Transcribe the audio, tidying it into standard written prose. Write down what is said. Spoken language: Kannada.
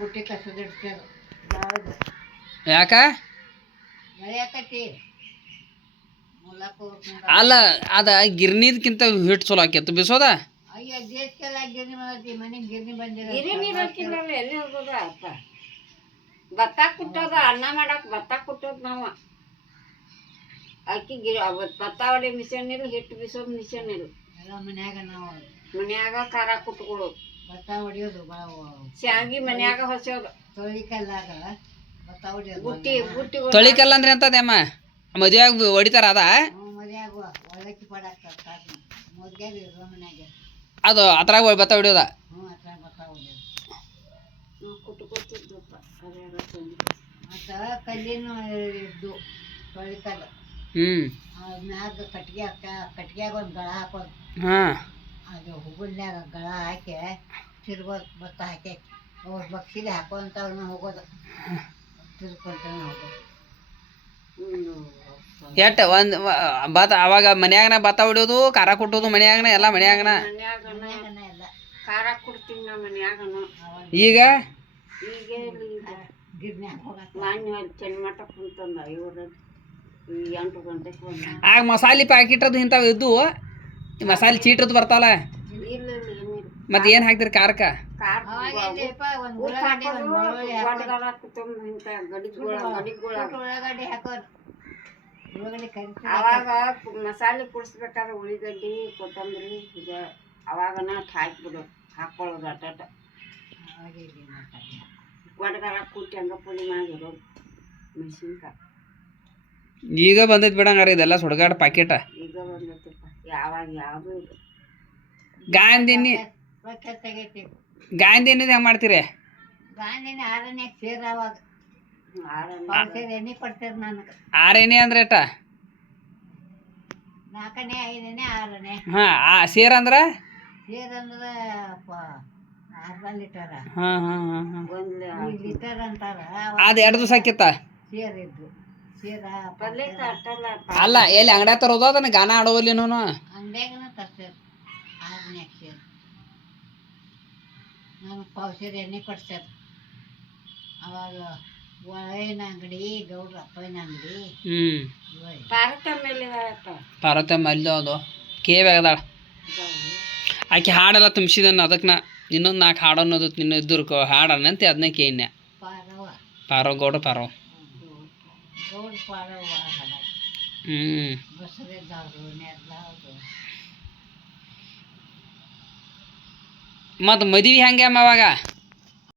ಬುಟ್ಟಿ ಕಸದಿಡ್ತೇವೆ ಯಾಕ ಮಳೆ ಆಕತಿ ಅಲ್ಲ ಅದ ಗಿರ್ನಿದ್ಕಿಂತ ಹಿಟ್ಟು ಚಲೋ ಆಕೇತು ಬಿಸೋದ ಅಯ್ಯ ದೇಶಕ್ಕೆಲ್ಲ ಗಿರ್ನಿ ಮಾಡತ್ತಿ ಮನೆಗೆ ಗಿರ್ನಿ ಬಂದಿರ ಎಲ್ಲಿ ಹೋಗೋದ ಅಪ್ಪ ಭತ್ತ ಕುಟ್ಟೋದ ಅನ್ನ ಮಾಡಕ್ ಭತ್ತ ಕುಟ್ಟೋದು ನಾವು ಅಕ್ಕಿ ಭತ್ತ ಹೊಡೆ ಮಿಷನ್ ಇಲ್ಲ ಹಿಟ್ಟು ಬಿಸೋದು ಮಿಷನ್ ಇಲ್ಲ ಎಲ್ಲ ಮನ್ಯಾಗ ನಾವು ಮನ್ಯಾಗ ಖಾರ ಕುಟ್ಕೊಳ್ಳೋದು ಭತ್ತ ಹೊಡಿಯೋದು ಶಾಂಗಿ ಮನ್ಯಾಗ ಹೊಸೋದು ತೊಳಿಕಲ್ಲಾಗ ಭತ್ತ ಹೊಡಿಯೋದು ಬುಟ್ಟಿ ಬುಟ್ಟಿ ತೊಳಿಕಲ್ಲ ಅಂದ್ರೆ ಎಂತದೇಮ್ಮ ಮದುವೆಯಾಗ ಹೊಡಿತಾರ ಅದ ಮದ್ಯಾಗ ಒಳ್ಳಕ್ಕಿ ಪಡಾಕ್ತಾರ ಮದ್ಯಾಗ ಇರೋ ಮನ್ಯಾಗ ಅದು ಅದ್ರಾಗ ಭತ್ತ ಹೊಡಿಯೋದ ಅತ್ರ ಭತ್ತ ಹೊಡಿಯೋದು ಕುಟ್ಕೊತಿದ್ದಪ್ಪ ಮತ್ತು ಕಲ್ಲಿನ ಇದ್ದು ತೊಳಿಕಲ್ಲ ಮ್ಯಾಗ ಕಟ್ಗ್ಯಾಗ ಒಂದು ಗಳ ಹಾಕೋದು ಅದು ಹುಗುಲ್ನ್ಯಾಗ ಗಳ ಹಾಕಿ ತಿರ್ಗೋದು ಭತ್ತ ಹಾಕಿ ಅವ್ರು ಬಕ್ಸಿಲಿ ಹಾಕೋಂಥವ್ರನ್ನ ಹೋಗೋದು ತಿರ್ಕೊಂತಾನೆ ಹೋಗೋದು ಎಟ್ ಒಂದು ಭತ್ತ ಅವಾಗ ಮನ್ಯಾಗನ ಭತ್ತ ಹೊಡಿಯೋದು ಖಾರ ಕುಟ್ಟೋದು ಮನ್ಯಾಗನ ಎಲ್ಲ ಮನ್ಯಾಗನ ಎಲ್ಲ ಖಾರ ಕುಡ್ತೀವಿ ನಾ ಮನ್ಯಾಗನು ಈಗ ಗಿರ್ನ್ಯಾಗ ಹೋಗಕ್ಕೆ ಮಾನ್ಯ ಚೆನ್ಮಟ ಕುಂತಂದ 8 ಗಂಟೆಗೆ ಬಂದ ಆಗ ಮಸಾಲೆ ಪ್ಯಾಕೆಟ್ ಅದು ಇಂಥವು ಇದ್ದು ಮಸಾಲೆ ಚೀಟದ್ದು ಬರ್ತಾವಲ್ಲ ಇಲ್ಲ ಏನಿಲ್ಲ ಮತ್ತೆ ಏನು ಹಾಕ್ತಿರಿ ಖಾರಕ್ಕೆ ಉಳ್ಳಾಗಡ್ಡಿ ಹಾಕೋದು ಉಳ್ಳಾಗಡ್ಡಿ ಕರಿಸಿ ಅವಾಗ ಮಸಾಲೆ ಕುಡಿಸ್ಬೇಕಾದ್ರೆ ಉಳ್ಳಿಗಡ್ಡಿ ಕೊತ್ತಂಬರಿ ಇದು ಅವಾಗನ ಹಾಕ್ಬಿಡೋದು ಹಾಕ್ಕೊಳ್ಳೋದು ಅಟ್ಟ ಒಡ್ಗಾರ ಕುಟ್ಟಿ ಹಂಗ ಪುಡಿ ಮಾಡಿರೋದು ಮೆಣಸಿನ್ಕಾಯಿ ಈಗ ಬಂದೈತೆ ಬಿಡಂಗಾರ ಇದೆಲ್ಲ ಸುಡ್ಗಾಡ ಪ್ಯಾಕೆಟ ಈಗ ಬಂದೈತಪ್ಪ ಯಾವಾಗ ಯಾವುದು ಇಲ್ಲ ಗಾಂಧಿನಿ ತೆಗೈತಿ ಗಾಂಧಿನಿದು ಹೆಂಗೆ ಮಾಡ್ತೀರಿ ಗಾಂಧಿನ ಆರನೇ ಸೇರ ಅವಾಗ ಸೇರಿ ಎಣ್ಣೆ ಕೊಡ್ತಾರೆ ನನಗೆ ಆರೇನಿ ಅಂದ್ರೆ ಎಟ 4ನೇ 5ನೇ 6ನೇ ಹಾಂ ಸೇರ್ ಅಂದ್ರೆ ಸೇರಂದ್ರೆ ಅರ್ಧ ಲೀಟರ ಒಂದು 1 ಲೀಟರ್ ಅಂತಾರ ಅದು 2 ದಿವಸ ಹಾಕಿತ್ತ ಸೇರಿದ್ದು ಸೇರ ಪಲ್ಯಕ್ಕೆ ಅಟ್ಟಲ್ಲ ಅಲ್ಲ ಎಲ್ಲಿ ಅಂಗಡ್ಯಾಗ ತರೋದು ಅದನ್ನ ಗಾನ ಆಡೋವಲ್ಲೇನೂ ಅಂಗಡಿಯಾಗನ ತರ್ತೇವೆ 6ನೇ ಸೇರು ನನಗೆ ಸೇರಿ ಎಣ್ಣೆ ಕೊಡ್ತಾರೆ ಅವಾಗ ಒಳಗಿನ ಅಂಗಡಿ ಗೌಡ್ರ ಅಪ್ಪನ ಅಂಗಡಿ ಪಾರ್ವತಮ್ಮ ಅಲ್ಲಿ ಅದು ಕೇವ್ಯಾಗದಾಳ ಆಕೆ ಹಾಡೆಲ್ಲ ತುಂಬಿಸಿದನ್ನ ಅದಕ್ಕೆ ನಾ ಇನ್ನೊಂದು 4 ಹಾಡು ಅನ್ನೋದು ನಿನ್ನ ಇದ್ದರ್ಕೋ ಹಾಡನ್ನಂತೆ ಅದನ್ನೇ ಕೇಳಿನ ಪಾರವ ಗೌಡ ಪಾರವ ಗೌಡ ಪಾರವ ಹಾಡ ಬಸರಿದ್ದವರು ನೆರ್ದವರು ಮತ್ತು ಮದುವೆ ಹೆಂಗೆ ಅಮ್ಮ ಅವಾಗ